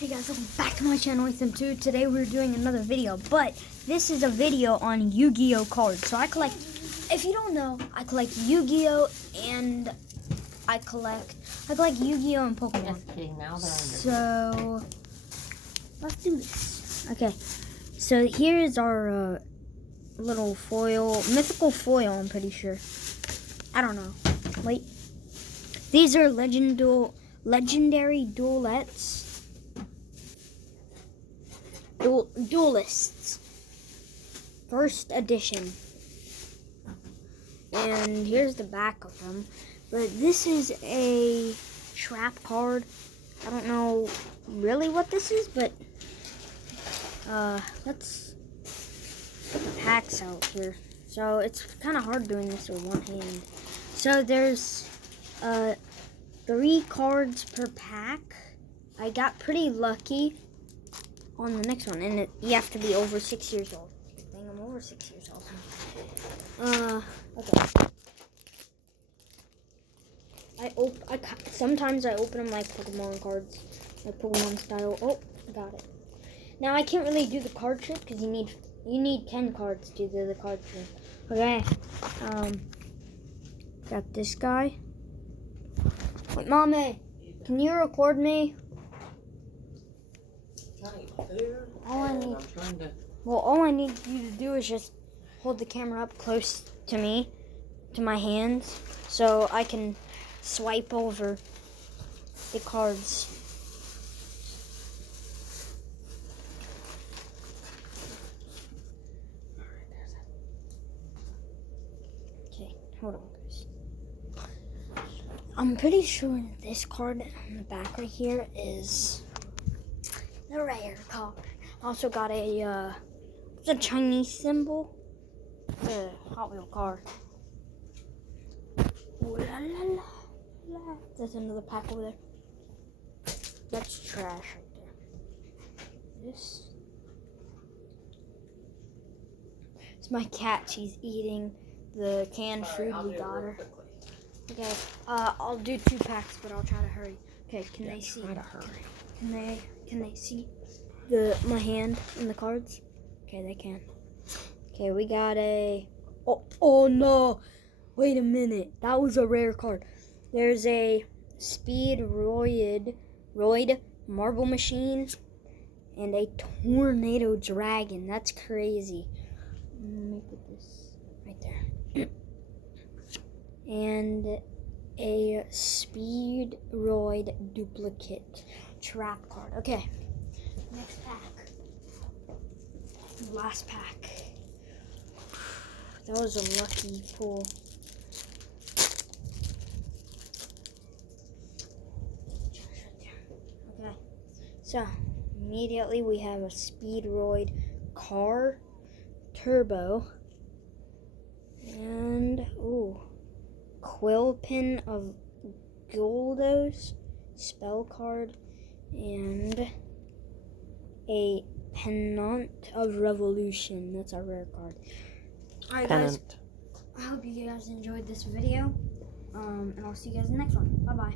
Hey guys, welcome back to my channel, Ethan 2. Today we're doing another video, but this is a video on Yu-Gi-Oh cards. So I collect, if you don't know, I collect Yu-Gi-Oh and I collect Yu-Gi-Oh and Pokemon. Just kidding, now they're under. So let's do this. Okay, so here is our little foil, mythical foil, I'm pretty sure. I don't know. Wait. These are legendary duelettes. Duelists. First edition. And here's the back of them. But this is a trap card. I don't know really what this is, but let's put the packs out here. So it's kind of hard doing this with one hand. So there's 3 cards per pack. I got pretty lucky on the next one, and you have to be over 6 years old. I think I'm over 6 years old. Okay. Sometimes I open them like Pokemon cards, like Pokemon style. Oh, got it. Now I can't really do the card trick because you need 10 cards to do the card trick. Okay. Got this guy. Wait, Mommy, can you record me? All I need you to do is just hold the camera up close to me, to my hands, so I can swipe over the cards. Okay, hold on, guys. I'm pretty sure this card on the back right here is the rare card. Also got a Chinese symbol. The Hot Wheel car. Ooh, la, la, la, la. There's another pack over there. That's trash right there. This. It's my cat. She's eating the canned food we got her. Okay, I'll do 2 packs, but I'll try to hurry. Okay, can they see? Try to hurry. Can they see my hand in the cards? Okay, they can. Okay, we got a. Oh no! Wait a minute. That was a rare card. There's a Speed Roid Marble Machine and a Tornado Dragon. That's crazy. Let me put this right there. And a Speed Roid Duplicate Trap card. Okay. Next pack. Last pack. That was a lucky pull. Okay. So, immediately we have a Speedroid Car Turbo. And, Quillpin of Goldos spell card. And a Pennant of Revolution. That's a rare card. Alright guys, I hope you guys enjoyed this video. And I'll see you guys in the next one. Bye bye.